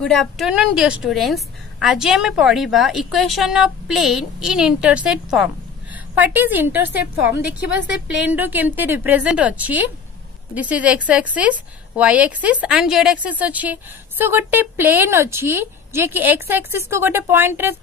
Good afternoon, dear students. आज हमें पढ़िबा equation of plane in intercept form. What is intercept form? देखिबा से प्लेन रो केमते रिप्रेजेंट अछि. This is x axis, y axis and z axis अछि. सो गोटे प्लेन अछि जे कि एक्स एक्सिस को गोटे पॉइंट रे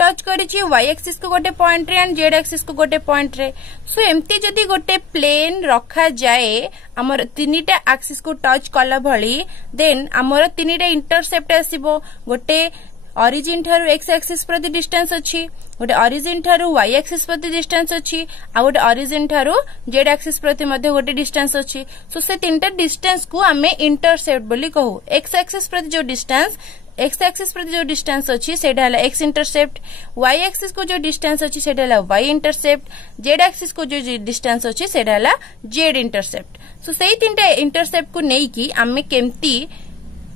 टच करिछि, वाई एक्सिस को गोटे पॉइंट रे एंड जेड एक्सिस को गोटे पॉइंट रे. सो एमती जदी गोटे प्लेन रखा जाए हमर तीनिटा एक्सिस को टच कला भली, देन हमर तीनिटा इंटरसेप्ट आसीबो. गोटे ओरिजिन थारु एक्स एक्सिस प्रति डिस्टेंस अछि, गोटे ओरिजिन थारु वाई एक्सिस प्रति डिस्टेंस अछि, आ गोटे ओरिजिन थारु जेड एक्सिस प्रति मध्ये गोटे डिस्टेंस अछि. सो से तीनटा डिस्टेंस को हमें इंटरसेप्ट बोली कहू. एक्स एक्सिस प्रति जो डिस्टेंस, एक्स एक्सिस प्रति जो डिस्टेंस अछि सेटा हला एक्स इंटरसेप्ट, वाई एक्सिस को जो डिस्टेंस अछि सेटा हला वाई इंटरसेप्ट, जेड एक्सिस को जो डिस्टेंस अछि सेटा हला जेड इंटरसेप्ट. सो सेही तीनटा इंटरसेप्ट को नै कि हमें केमती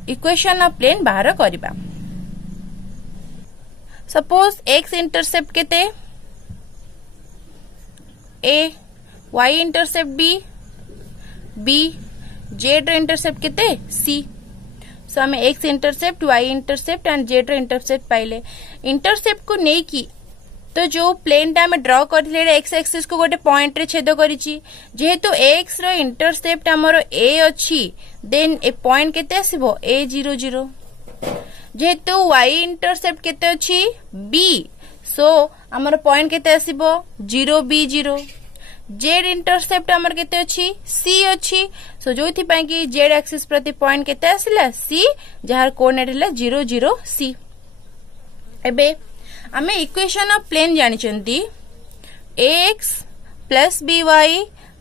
इक्वेशन ऑफ प्लेन बाहर करबा. सपोज एक्स इंटरसेप्ट केते a, y intercept b, z intercept केते सी. सो हमें x intercept, y intercept and z intercept पाइले. इंटरसेप्ट को नहीं की तो जो प्लेन टा हमें ड्रॉ करथिले एक्स एक्सिस को गोटे पॉइंट रे छेद करिछि. जेहेतु एक्स रो इंटरसेप्ट हमरो ए अछि, देन ए पॉइंट केते आसीबो ए 0 0. जेहेतु वाई इंटरसेप्ट केते अछि बी, सो हमरो पॉइंट केते आसीबो 0 b 0. जेड इंटरसेप्ट हमर केते अछि सी अछि. सो जोथि पय कि जेड एक्सिस प्रति पॉइंट केते आसिला सी, जहार कोऑर्डिनेट हला 0 0 सी. एबे हमें इक्वेशन ऑफ प्लेन जानि चंती ax plus by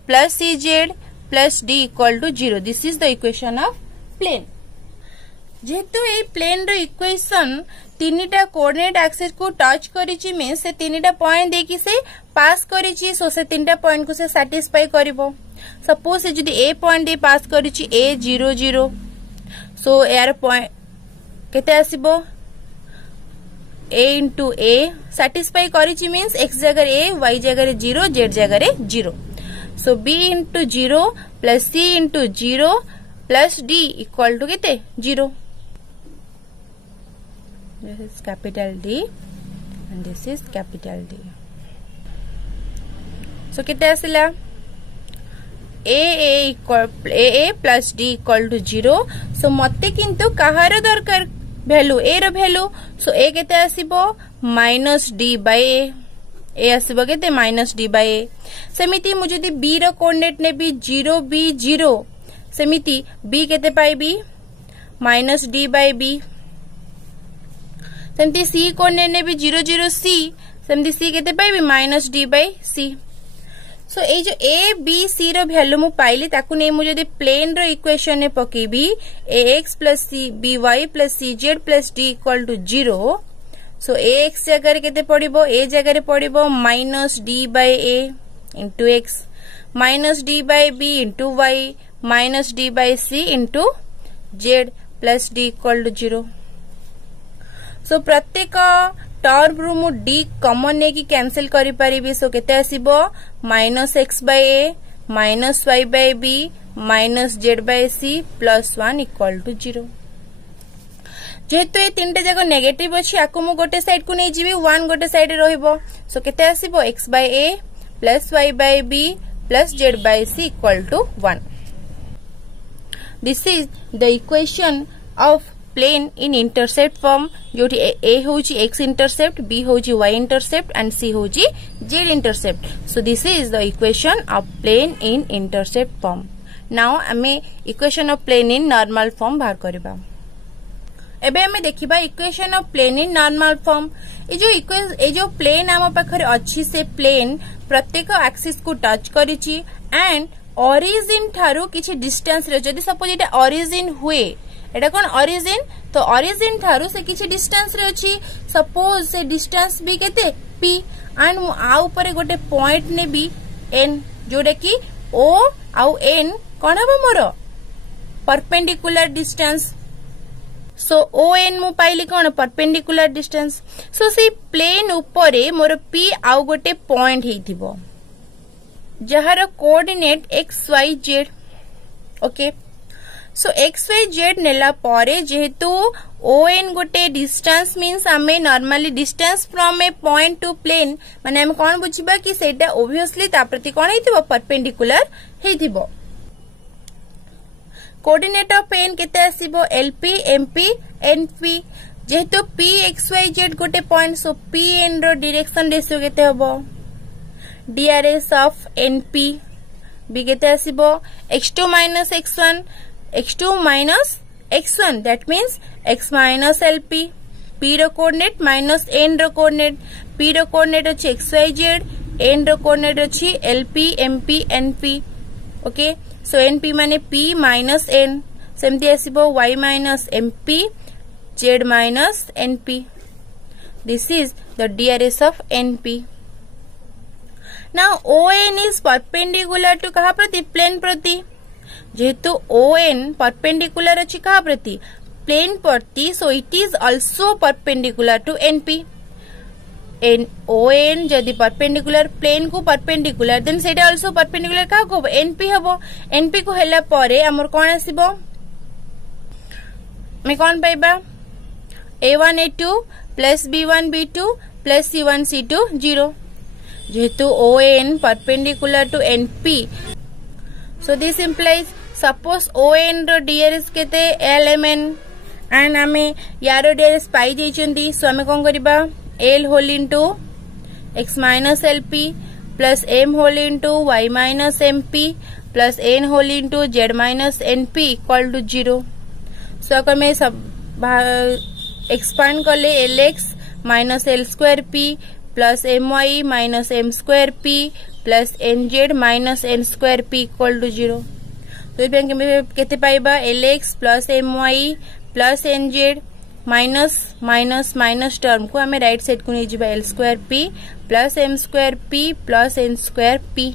plus cz plus d equal to 0. This is the equation of plane. जेहेतु ए प्लेन रो इक्वेशन तीनिटा कोऑर्डिनेट एक्सिस को टच करिछि, मींस से तीनिटा पॉइंट देकी से पास करिछि. सो से तीनटा पॉइंट को से सैटिस्फाई करिवो. सपोज से जदी ए पॉइंट दे पास करिछि ए 0 0, सो यार पॉइंट केते आसीबो a into a. सैटिस्फाई करिछि मींस x जगह a, y जगह 0, z जगह 0. सो b into 0 plus c into 0 plus d equal to केते 0. This is capital D and this is capital D. So केते आसिला a plus d equal to 0. So मते किंतु कहार दरकार वैल्यू a रो वैल्यू. सो a केते आसीबो माइनस d बाय a आसीबो केते माइनस d बाय a. सेमिति मु जदी b रो कोऑर्डिनेट नेबी 0 b 0, सेमिति b केते पाइबी माइनस d बाय b. सेमती c कोऑर्डिनेट नेबी 0 0 c, सेमती c केते पाइबी minus d by c. So ए जो a b c रो वैल्यू मु पाइली ताकू नै मु जदी प्लेन रो इक्वेशन ने पकेबी ax plus c by plus cz plus d equal to 0. So ax जगह केते पड़िबो a जगह रे पड़िबो minus d by a into x, minus d by b into y, minus d by c into z plus d equal to 0. सो प्रत्येक term रु मु d common ने की कैंसिल करि परिबी. सो केते आसीबो minus x by a minus y by b minus z by c plus 1 equal to 0. जेहेतु ए तीनटा जगह नेगेटिव अछि, आकु मु गोटे साइड को नै जिबी, 1 गोटे साइड रहइबो. सो केते आसीबो x by a plus y by b plus z by c equal to 1. This is the equation of plane in intercept form, जोठी a होची x इंटरसेप्ट, b होची y इंटरसेप्ट एंड c होची z intercept. So this is the equation of plane in intercept form. Now हमें equation of plane in normal form बाहर करबा. एबे हमें देखिबा equation of plane in normal form. ए जो plane आम पाखरे अछि, से प्लेन प्रत्येक एक्सिस को टच करिछि एंड ओरिजिन थारु किछि डिस्टेंस रे. जदी सपोज एटा ओरिजिन हुए, एटा कोन ओरिजिन, तो ओरिजिन थारु से किछि डिस्टेंस रे अछि. सपोज से डिस्टेंस भी केते p एंड मु आ ऊपर गोटे पॉइंट ने भी n, जोडे की o आउ n कोन हबो मोर परपेंडिकुलर डिस्टेंस. सो o n मु पाइली कोन परपेंडिकुलर डिस्टेंस. सो से प्लेन ऊपरे मोर p आउ गोटे पॉइंट हेथिबो जहार coordinate x y z. Okay, so x y z नेला परे जेहेतु ON गोटे डिस्टेंस मीन्स आमे normally distance from a point to plane माने हम कौन बुझिबा कि सेटा ऑब्वियसली ता प्रति कौन हेतिबो परपेंडिकुलर हेतिबो। कोऑर्डिनेट ऑफ एन केते आसीबो LP MP NP जेहेतु P XYZ गोटे पॉइंट सो PN रो डायरेक्शन रेशियो केते हबो DRS ऑफ NP भी केते आसीबो x2 minus x1 that means x minus LP P रो कोऑर्डिनेट माइनस N रो कोऑर्डिनेट P रो कोऑर्डिनेट अछि XYZ N रो कोऑर्डिनेट अछि LP MP NP okay so NP माने P minus N सेमती आसीबो y minus MP Z minus NP this is the DRS of NP। now ON is perpendicular to कहा प्रति plane प्रति जेहेतु ON perpendicular अछि कहा प्रति प्लेन प्रति so it is also perpendicular to NP। ON जदि परपेंडिकुलर प्लेन को परपेंडिकुलर देन सेटा आल्सो परपेंडिकुलर का को NP हबो NP को हेला परे हमर कोन आसीबो मे कोन पाइबा A1 A2 plus B1 B2 plus C1 C2 0 जेहेतु ON perpendicular to NP so this implies suppose ON रो DRS केते LMN and आमे यारो DRS पाई देइचंदी सो आमे कोन करिबा L whole into x minus LP plus M whole into y minus MP plus N whole into z minus NP equal to 0 so अगर मैं सब expand कर ले LX minus L square P plus MY minus M square P plus NZ minus N square P equal to 0 तो ये केते पाइबा LX plus MY plus NZ minus minus minus term को हमें राइट साइड को नहीं जीवा L square P plus M square P plus N square P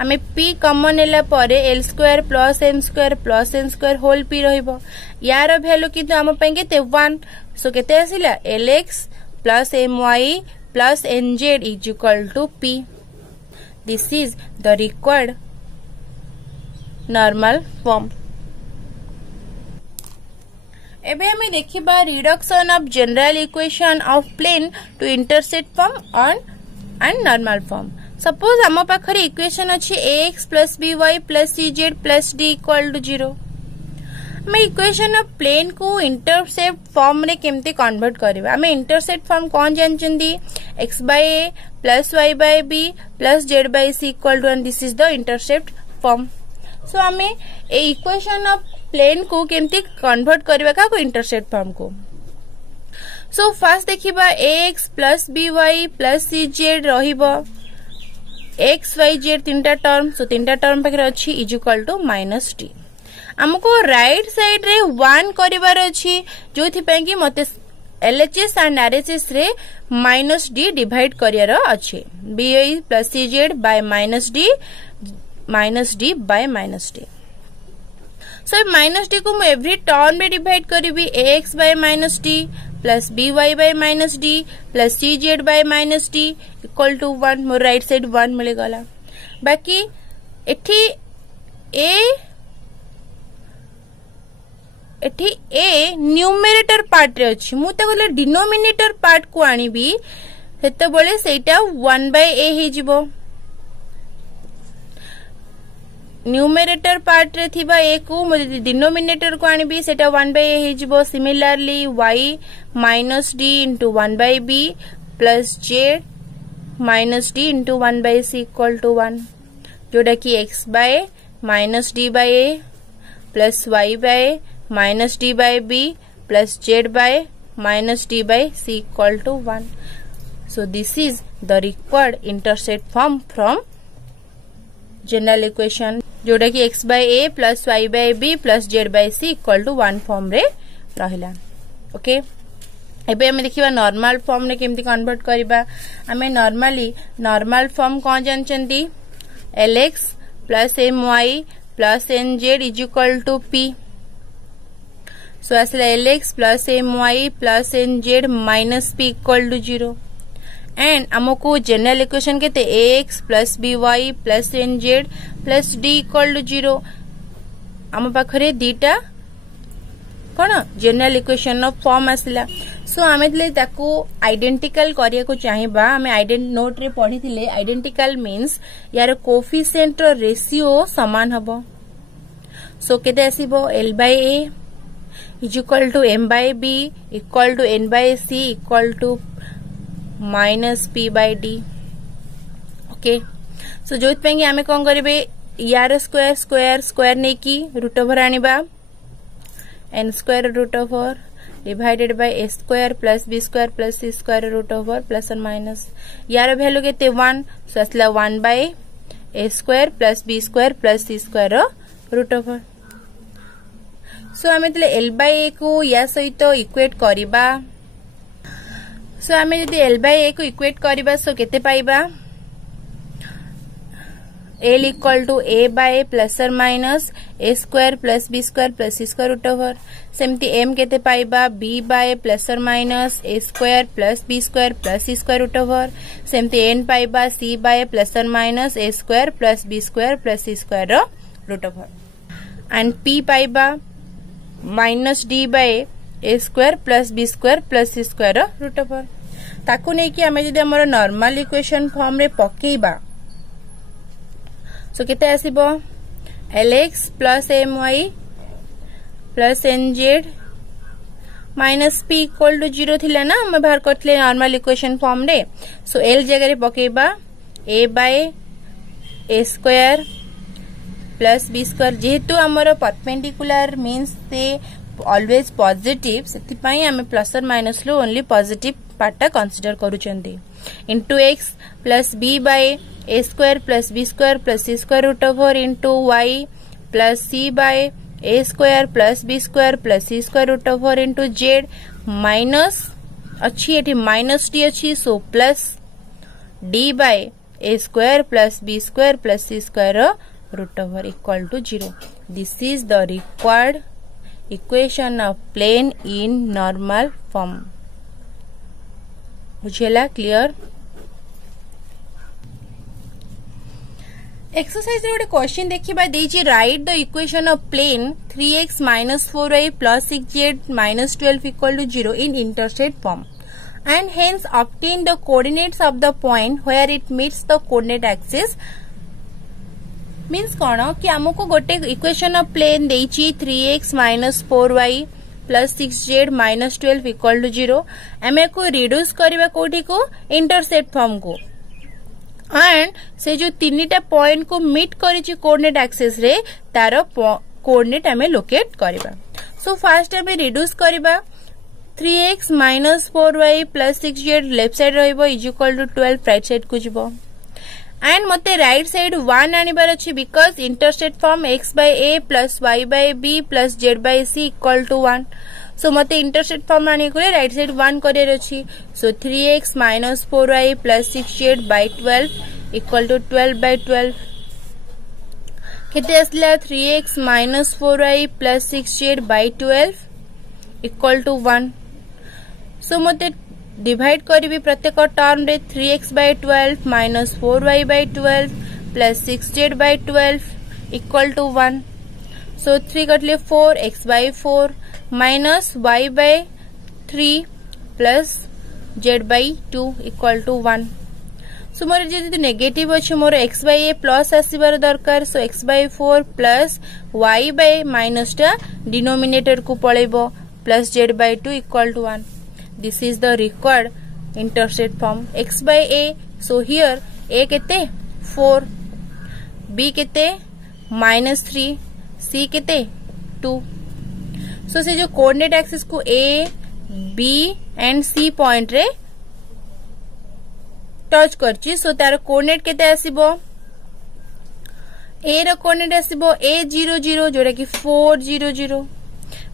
हमें P कॉमन नेला परे L square plus M square plus N square whole P रहिबो यार वैल्यू किंतु हम पे केते 1 सो केते आसिला LX plus MY plus NZ is equal to P this is the required normal form। एबे हमें देखिबा reduction of general equation of plane to intersect form and normal form. Suppose हम पाखरे इक्वेशन अछि ax plus by plus cz plus d equal to 0 हम equation of plane को intercept form रे केमते कन्वर्ट करबा हम इंटरसेप्ट फॉर्म कोन जानचंदी x by a plus y by b plus z by c equal to 1 this is the intercept form। सो हमें ए equation of plane को केमती कन्वर्ट करबा का को इंटरसेप्ट फॉर्म को सो फर्स्ट देखिबा ax plus by plus cz रहिबो x y z तीनटा टर्म सो तीनटा टर्म पाखरे अछि is equal to minus d हमको राइट साइड रे 1 करिवार अछि जोथि पे कि मते LHS एंड RHS रे माइनस d डिवाइड करियर अछि by plus cz by minus d by minus d so minus d को मैं एवरी टर्म में डिवाइड करीबी ax by minus d plus by by minus d plus cz by minus d equal to 1 more right side 1 मिले गला बाकी एठी a numerator part रे अछि मु त बोले डिनोमिनेटर पार्ट को आनिबी हेते बोले सेटा 1 by a हे जिवो न्यूमरेटर पार्ट रे थिबा a को डिनोमिनेटर को आनिबी सेटा 1 by a हे जिवो similarly y minus d into 1 by b plus z minus d into 1 by c equal to 1 जोड़ा कि x by minus d by a plus y by minus d by b plus z by minus d by c equal to 1 so this is the required intercept form from general equation जोड़ा कि x by a plus y by b plus z by c equal to 1 form रे रहिला okay एबे हमें देखिबा normal form रे केमती convert करिबा हमें नॉर्मली नॉर्मल फॉर्म कोन जानचंती lx plus my plus nz is equal to p so asla lx plus my plus nz minus p equal to 0 and हमको जनरल इक्वेशन केते ax plus by plus nz plus d equal to 0 हम पाखरे दीटा कौन general equation form आसला। सो आमे ताको identical करिया को चाहिबा आमे नोट रे पढ़ी थिले आइडेंटिकल मीन्स यार कोफिशिएंट रो रेशियो समान हबो। सो केते आसीबो L by A is equal to M by B equal to N by C equal to minus P by D। Okay so जो पे आमे कौन करिबे यार स्क्वायर स्क्वायर स्क्वायर नहीं की रूट ओवर आनिबा n square root over divided by a square plus b square plus c square root over plus or minus यार value केते 1 सो असला 1 by a square plus b square plus c square root over. So आमे तले l by a को या सहित equate करिबा। सो आमे यदि l by a को इक्वेट करिबा सो केते पाइबा L equal to a by plus or minus a square plus b square plus c square root over. सेमती m केते पाइबा b by plus or minus a square plus b square plus c square root over. सेमती n पाइबा c by plus or minus a square plus b square plus c square root over and p पाइबा minus d by a square plus b square plus c square root over. ताकू नहीं कि आमे जदि हमर normal equation form रे पकेइबा so केते आसीबो Lx plus My plus Nz minus P equal to 0 थिला ना हम बाहर करथले नॉर्मल इक्वेशन फॉर्म रे। सो L जगह रे पकेइबा a by a square plus b square जेहेतु हमर परपेंडिकुलर मींस से ऑलवेज पॉजिटिव सेति पई हमें प्लस और माइनस लो ओनली पॉजिटिव पार्ट कंसीडर करूचंती into x plus b by a square plus b square plus c square root over into y plus c by a square plus b square plus c square root over into z minus अच्छी एठी minus d अच्छी so plus d by a square plus b square plus c square root over equal to 0। This is the required equation of plane in normal form. बुझेला clear. Exercise रे question देखिबा देछि write the equation of plane 3x minus 4y plus 6z minus 12 equal to 0 in intercept form and hence obtain the coordinates of the point where it meets the coordinate axis। Means कौन कि हमको गोटे equation of plane देछि 3x minus 4y plus 6z minus 12 equal to 0 हमें को reduce करबा कोठी को इंटरसेप्ट फॉर्म को एंड से जो तीनटा पॉइंट को मीट करिछि कोऑर्डिनेट एक्सिस रे तार कोऑर्डिनेट हमें लोकेट करबा। सो फर्स्ट हमें रिड्यूस करबा 3x minus 4y plus 6z left side रहइबो is equal to 12 right side को जिवो एंड मते राइट साइड 1 आनिबार अछि because intercept form x by a plus y by b plus z by c equal to 1। सो मते intercept form आने को right side 1 career अछि। सो 3x minus 4y plus 6z by 12 equal to 12 by 12 केते असला 3x minus 4y plus 6z by 12 equal to 1। सो मते divide करिबी प्रत्येक term रे 3x by 12 minus 4y by 12 plus 6z by 12 equal to 1। सो 3 कटले 4x by 4 minus y by 3 plus z by 2 equal to 1। So more J negative अछि मोर x by a plus आसीबार दरकार। सो x by 4 plus y by minus टा denominator को पळेबो plus z by 2 equal to 1। This is the required intercept form x by a। So here a केते 4 b केते -3 c केते 2। So से जो coordinate axis को a b and c point रे touch करछि सो तार कोऑर्डिनेट केते आसीबो a रो कोऑर्डिनेट आसीबो a00 जोरा कि 4 0 0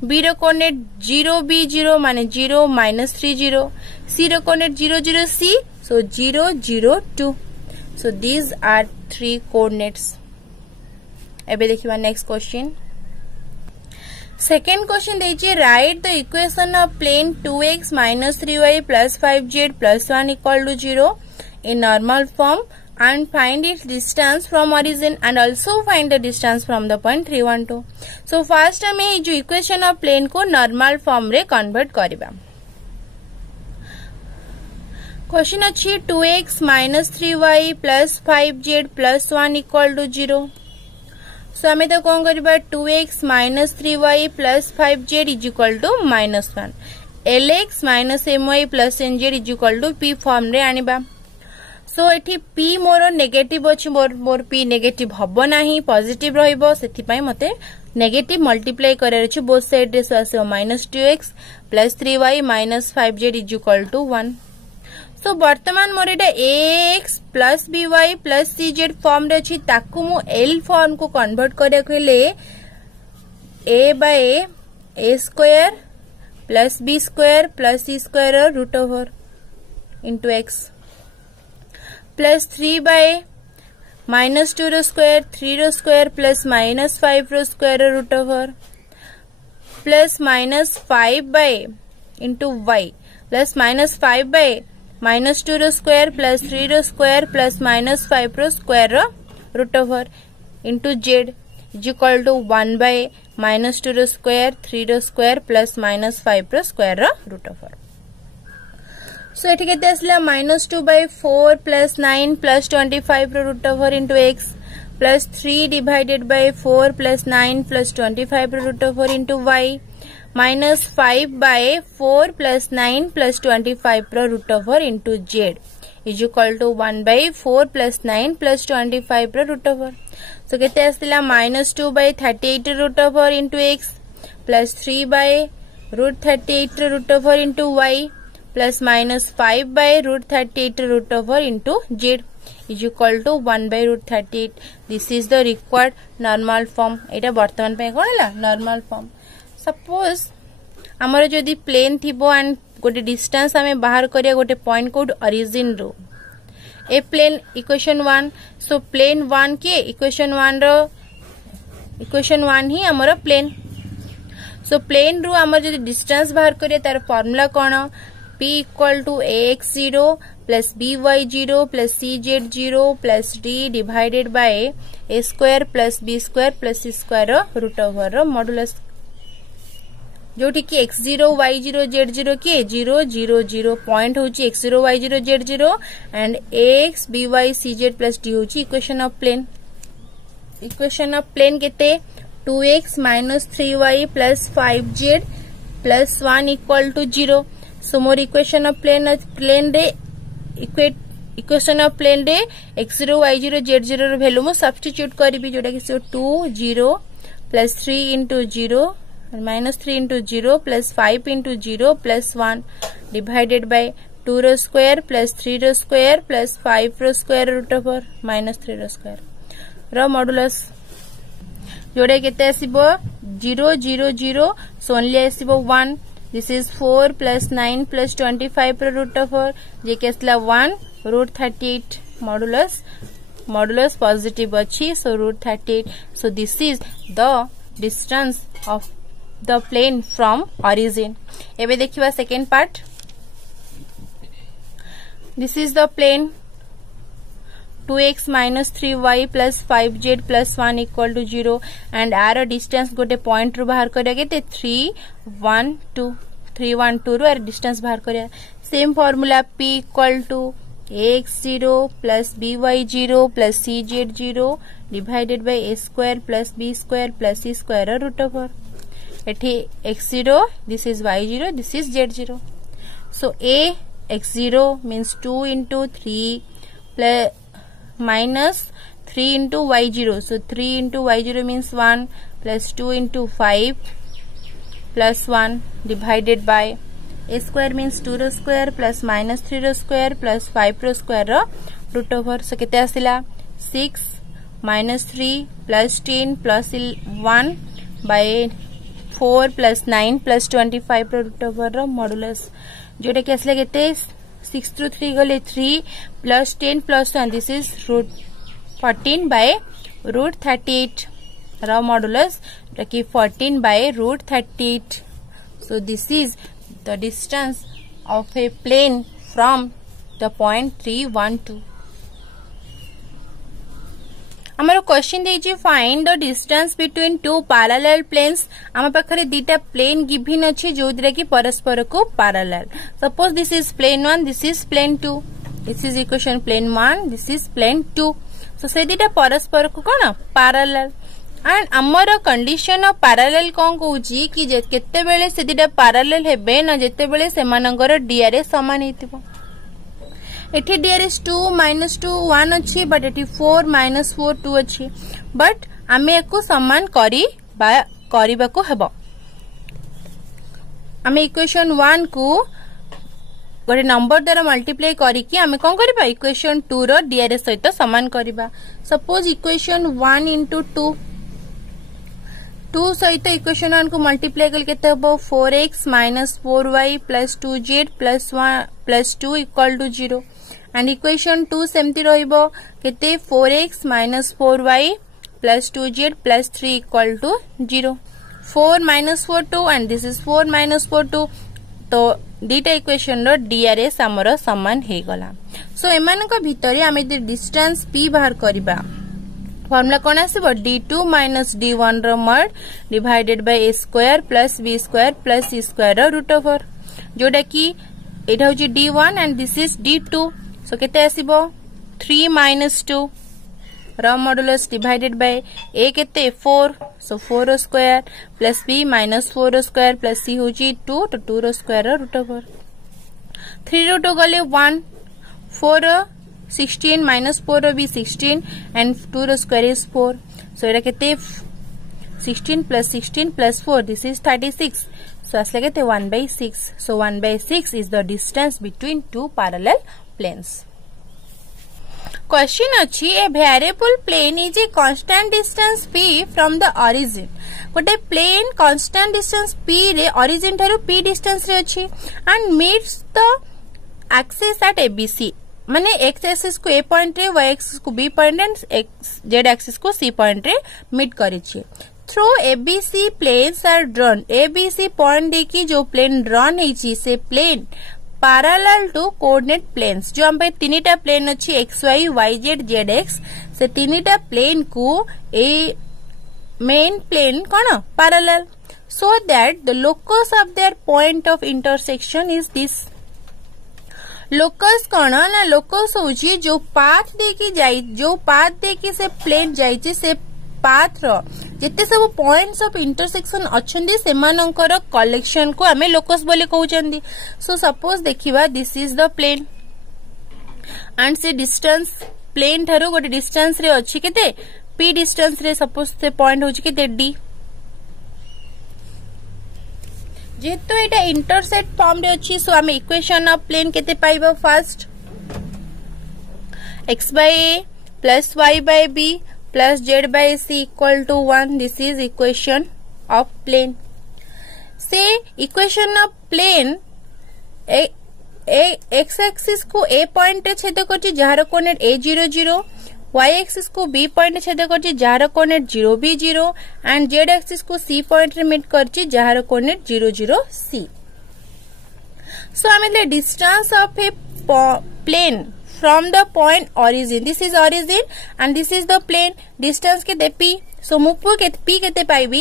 b रो कोऑर्डिनेट 0 b 0 माने 0 -30 c रो coordinate 0 0 c so 0 0 2। So these are 3 coordinates. एबे देखिबा नेक्स्ट क्वेश्चन। सेकेंड क्वेश्चन देछि write the equation of plane 2x minus 3y plus 5z plus 1 equal to 0 in normal form and find its distance from origin and also find the distance from the point 3, 1, 2. So first हम ये जो equation of plane को normal form रे convert करिबा. Question अच्छी 2x minus 3y plus 5z plus 1 equal to 0. So हमें तो कौन करिबा 2x minus 3y plus 5z is equal to minus 1. lx minus my plus nz is equal to p form रे आनिबा. सो एठी p more negative अछि मोर p negative हबो नाही positive रहइबो सेति पई मते नेगेटिव मल्टीप्लाई करे अछि बोथ साइड रे आसे -2x + 3y - 5z = 1. सो वर्तमान मोर एटा ax + by + cz फॉर्म रे अछि ताकू मु l फॉर्म को कन्वर्ट करे कले a/a² + b² + c² √(x) plus 3 by -2 रो स्क्वायर 3 रो स्क्वायर plus -5 रो square √(, plus -5 by into y plus -5 by -2 रो स्क्वायर plus 3 रो स्क्वायर plus -5 रो square √(, into z is equal to 1 by -2 रो स्क्वायर 3 रो स्क्वायर plus -5 रो स्क्वायर √(. So एठी केते आसला -2 by 4 plus 9 plus 25 √(, into x plus 3 divided by 4 plus 9 plus 25 √(, into y minus 5 by 4 plus 9 plus 25 √(, into z is equal to 1 by 4 plus 9 plus 25 √(. So केते आसला -2 by 38 √(, into x plus 3 by √38 √(, into y plus -5 by √38 √(, into z is equal to 1 by √38. This is the required normal form. एटा वर्तमान पे कोन हला normal form. Suppose हमर जदी plane थिबो and गोटे distance हमें बाहर करिया गोटे पॉइंट कोड ओरिजिन रो ए प्लेन इक्वेशन 1. सो प्लेन 1 के इक्वेशन 1 रो इक्वेशन 1 ही हमर प्लेन. सो प्लेन रो हमर जदी डिस्टेंस बाहर करिया तार formula cone p equal to ax0 plus by0 plus cz0 plus d divided by a square plus b square plus c square √(, modulus जोठी कि x0 y0 z0 के 0 0 0 point होची x0 y0 z0 and ax by cz plus d होची equation of plane. Equation of plane केते 2x minus 3y plus 5z plus 1 equal to 0. So more equation of plane रे equation of plane रे x0 y0 z0 रो value मु substitute करबी जोटा कि 2 0 plus 3 into 0 -3 into 0 plus 5 into 0 plus 1 divided by 2 रो square plus 3 रो square plus 5 रो square √(, -3 रो स्क्वायर रो मॉडुलस जोडे केते आसीबो 0 0 0 सो ओनली आसीबो 1. This is 4 plus 9 plus 25 √(, जे के आसला 1 √38 मॉडुलस पॉजिटिव अछि सो √38. So this is the distance of the plane from origin. एबे देखिबा second part. This is the plane 2x minus 3y plus 5z plus 1 equal to 0 and आरो distance गोटे point रू बाहर करिया केते 3 1 2 रू आरो डिस्टेंस बाहर करिया. Same formula p equal to ax0 plus by0 plus cz0 divided by a square plus b square plus c square √(. एठी x0 this is y0 this is z0. So a x0 means 2 into 3 plus minus 3 into y0. So 3 into y0 means 1 plus 2 into 5 plus 1 divided by a square means 2 row square plus minus 3 row square plus 5 row square √(. So केते आसिला 6 minus 3 plus 10 plus 1 by 4 plus 9 plus 25 √(, modulus जोटा कि आसिला केते 6 through 3 गले 3 plus 10 plus 1 this is √14 by √38 row modulus कि 14 by √38. So this is the distance of a plane from the point 3 1 2. हमर question देछि find the distance between two parallel planes. हम पाखरे दीटा plane given अछि जोदिरा कि परस्पर को parallel. Suppose this is plane 1, this is plane 2, this is equation plane 1, this is plane 2। So से दीटा परस्पर को कोन पैरेलल एंड हमर कंडीशन ऑफ पैरेलल कोन कहूची कि केते बेले से दीटा पैरेलल हेबे ना जेते बेले से मानकर डीआरए समान हेतिबो। एठी डीआरएस 2 -2 1 अछि बट एठी 4 -4 2 अछि बट आमे एको समान करिबा को हेबो। आमे इक्वेशन 1 को गोटे नंबर द्वारा मल्टीप्लाई करिकि आमे कोन करबा इक्वेशन 2 रो डीआरएस सहित समान करिबा। सपोज इक्वेशन 1 into 2 सहित इक्वेशन 1 को मल्टीप्लाई करके केते हेबो 4x - 4y + 2z + 1 + 2 = 0 and equation 2 सेमती रहिबो केते 4x - 4y + 2z + 3 = 0। 4 - 4 2 and this is 4 - 4 2। तो दीटा इक्वेशन रो डीआरएस हमरो समान हे गला। सो एमान को भितरे आमे डिस्टेंस p बाहर करिबा। फॉर्मूला कोन आसीबो d2 - d1 रो mod divided by a square + b square + c square रो रूट ओवर जोटा कि एटा होची d1 and this is d2। सो केते आसीबो 3 - 2 रो मॉडुलस डिवाइडेड बाय a केते 4 सो 4 रो स्क्वायर + b - 4 रो स्क्वायर + c होची 2 तो 2 रो स्क्वायर रो रूट ओवर 3 रो 2 गले 1 4 रो 16 - 4 रो भी 16 एंड 2 रो स्क्वायर इज 4 सो एटा केते 16 + 16 + 4 दिस इज 36 सो असले केते 1/6 so 1/6 is the distance between two parallel planes. Question अछि a variable plane is a constant distance p from the origin. गोटे प्लेन कांस्टेंट डिस्टेंस p रे origin थारु p डिस्टेंस रे अछि and meets the axis at abc माने x axis को a point रे y axis को b point and z axis को c पॉइंट रे मीट करिछि। Through abc planes are drawn. abc point देखि जो प्लेन ड्रॉन हेछि से plane parallel to coordinate planes जो हम पे तीनटा प्लेन अछि xy yz zx से तीनटा प्लेन को ए मेन प्लेन कोन parallel so that the locus of their point of intersection is this. Locus कोन ना लोकस होची जो पाथ देखि से प्लेन जाईची से पाथ रो जेते सब पॉइंट्स ऑफ इंटरसेक्शन अछंदी सेमानकर कलेक्शन को हमें लोकस बोले कहउचंदी। सो सपोज देखिबा this is the plane and से डिस्टेंस प्लेन थारो गोटे डिस्टेंस रे अछि केते p डिस्टेंस रे सपोज से पॉइंट होची केते d जेतो एटा इंटरसेक्ट फॉर्म रे अछि सो हमें इक्वेशन ऑफ प्लेन केते पाइबो first x/a + y/b plus z/c equal to 1 this is equation of plane। say equation of plane x axis को a पॉइंट रे छेद करछि जहार कोऑर्डिनेट a0 0 y axis को b पॉइंट रे छेद करछि जहार coordinate 0 b 0 and z axis को c पॉइंट रे मीट करछि जहार कोऑर्डिनेट 0 0 c। so हमें the distance of a plane from the point origin this is origin and this is the plane distance के दे p so मुपु के p केते पाइबी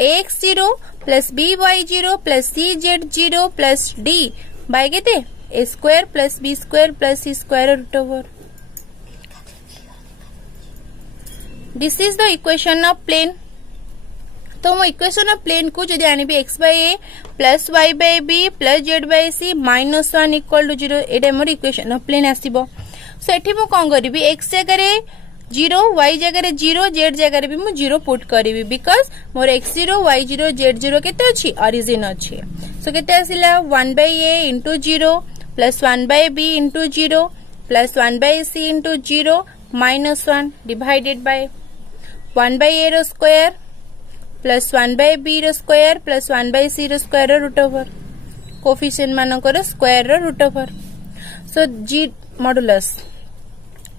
ax0 plus by0 plus cz0 plus d by केते a square plus b square plus c square root over this is the equation of plane। तो मो equation of plane को जदि आनिबी x/a plus y/b plus z/c -1 equal to 0 Etah more equation of plane आसीबो। सो एठी मो कोन करिवि x जगह रे 0 y जगह रे 0 z जगह रे भी मो 0 put करिवि because more x0 y0 z0 केते अछि ओरिजिन अछि। सो केते आसिला 1/a into 0 plus 1/b into 0 plus 1/c into 0 -1 divided by 1/a रो स्क्वायर plus 1/b रो स्क्वायर plus 1/c रो स्क्वायर रो रूट ओवर कोफिशिएंट मानकर स्क्वायर रो root over. So g modulus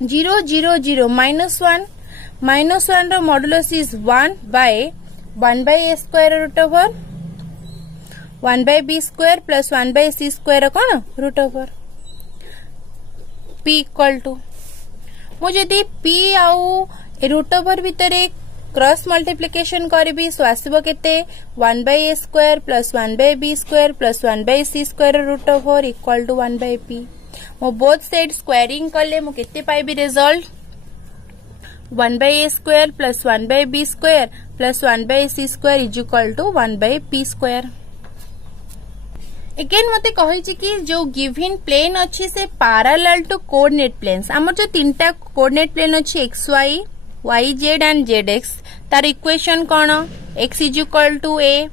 0 0 0 -1 रो modulus is 1/a square root over 1/b square plus 1/c square कोन root over p equal to मु जदी p आउ रूट ओवर भितर क्रॉस मल्टीप्लिकेशन करी सो आसबो केते 1 by a square plus 1 by b square plus 1 by c square root over equal to 1 by p। मो both side squaring कले मु केते पाइबी result 1 by a square plus 1 by b square plus 1 by c square is equal to 1 by p square. Again मते कहिछि कि जो given plane अछि से पैरेलल टू कोऑर्डिनेट प्लेन्स। हमर जो तीनटा कोऑर्डिनेट प्लेन अछि xy yz एंड zx तार इक्वेशन कोन x is equal to a,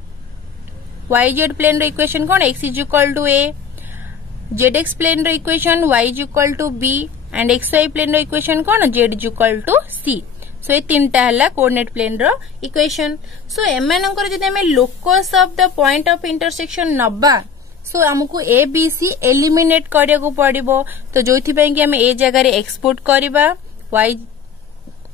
yz plane रो इक्वेशन कोन x is equal to a, zx plane रो equation y is equal to b and xy plane रो equation कोन z is equal to c। So ये तीनटा हला coordinate plane रो equation. So एमानकर जदि हमें locus of the point of intersection नबा सो हमको ए बी सी एलिमिनेट करिया को पड़िबो। तो जोथि पई कि हम ए जगह रे x पुट करबा, y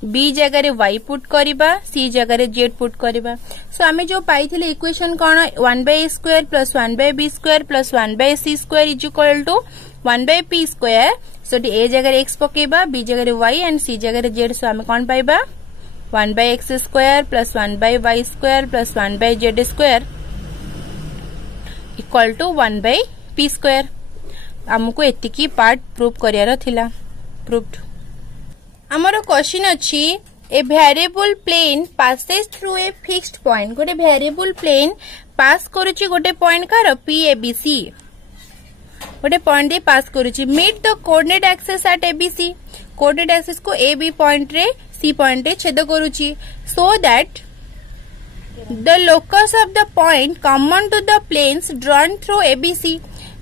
बी जगह रे y पुट करबा, c जगह रे z पुट करबा। सो हमें जो पाइथिले इक्वेशन कोन 1 by a square plus 1 by b square plus 1 by c square is equal to 1 by p square. So ए जगह रे x पकेबा, b जगह रे y एंड c जगह रे z। सो हमें कोन पाइबा 1 by x square plus 1 by y square plus 1 by z square equal to 1 by p square. हमको एतिकी पार्ट प्रूव करियार थिला। प्रूव्ड। हमर क्वेश्चन अछि a variable plane passes through a fixed point. गोटे वेरिएबल प्लेन पास करूची गोटे point कार p a b c गोटे पॉइंट दे पास करूची। Meet the coordinate axis at a b c। Coordinate axis को a b पॉइंट रे c point रे छेद करूची so that the locus of the point common to the planes drawn through ABC।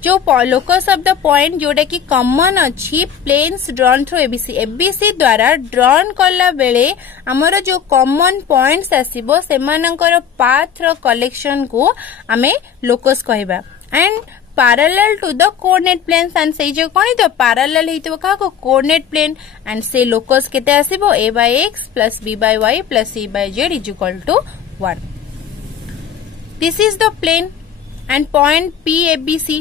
जो locus of the point जोटा कि common अच्छी planes drawn through ABC ABC द्वारा drawn कला बेले हमर जो common points आसीबो सेमानकर path रो collection को हमें locus कहबा and parallel to the coordinate planes and से जो कोनी तो parallel हेतु का को coordinate plane and से locus केते आसीबो a by x plus b by y plus c by z is equal to 1। This is the plane and point P ABC।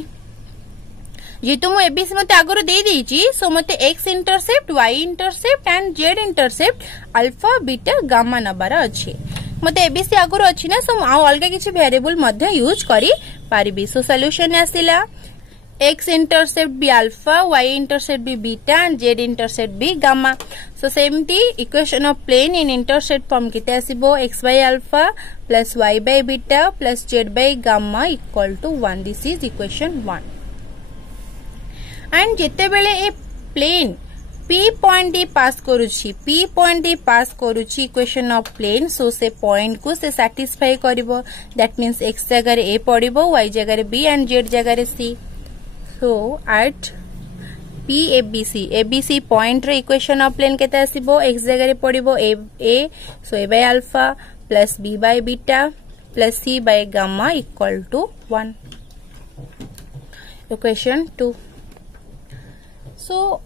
जेतु मु ABC मते आगरो दे देछि सो मते x intercept y intercept and z intercept alpha beta gamma नबार अछि। मते ABC आगरो अछि ना सो आ अलगा किछि वेरिएबल मध्ये यूज करी पारिबी। सो सॉल्यूशन आसिला x intercept be alpha, y intercept be beta and z intercept be gamma. So सेमती equation of plane in intercept form केते आसीबो x by alpha plus y by beta plus z by gamma equal to 1। This is equation 1। And जेते बेले ए plane p point डी pass करूची, p point डी pass करूची इक्वेशन ऑफ प्लेन सो से पॉइंट को से सैटिस्फाई करिवो। दैट मींस x जगह रे a पड़िबो, y जगह रे b एंड z जगह रे c। So at P ABC ABC point रे इक्वेशन ऑफ प्लेन केते आसीबो x जगह रे पड़िबो a so a by alpha plus b by beta plus c by gamma equal to 1। Equation 2। So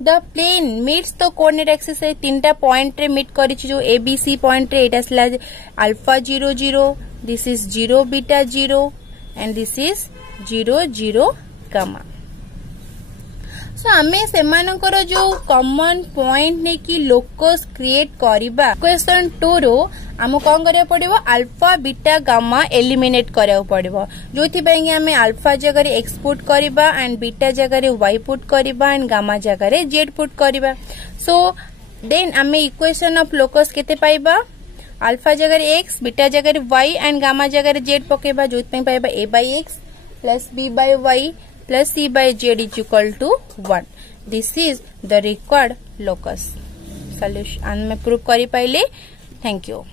the plane meets the coordinate axis रे तीनटा point रे meet करिछि जो a b c point रे एटा स्ला alpha 0 0 this is 0 beta 0 and this is 0 0 gamma। सो आमे सेमानकर जो common point ने की locus create करिबा क्वेश्चन 2 रो हम कोन करिया पड़िबो अल्फा बीटा गामा एलिमिनेट करिया पड़िबो। जोथि पई हमें अल्फा जगह रे x पुट करिबा एंड बीटा जगह रे y पुट करिबा एंड गामा जगह रे z पुट करिबा। सो देन हमें इक्वेशन ऑफ लोकस केते पाइबा अल्फा जगह x बीटा जगह y एंड गामा जगह z पकेबा। जोथ पे पाइबा a by x plus b by y plus c by z is equal to 1। This is the required locus। Solution मैं prove करी पाइले। Thank you.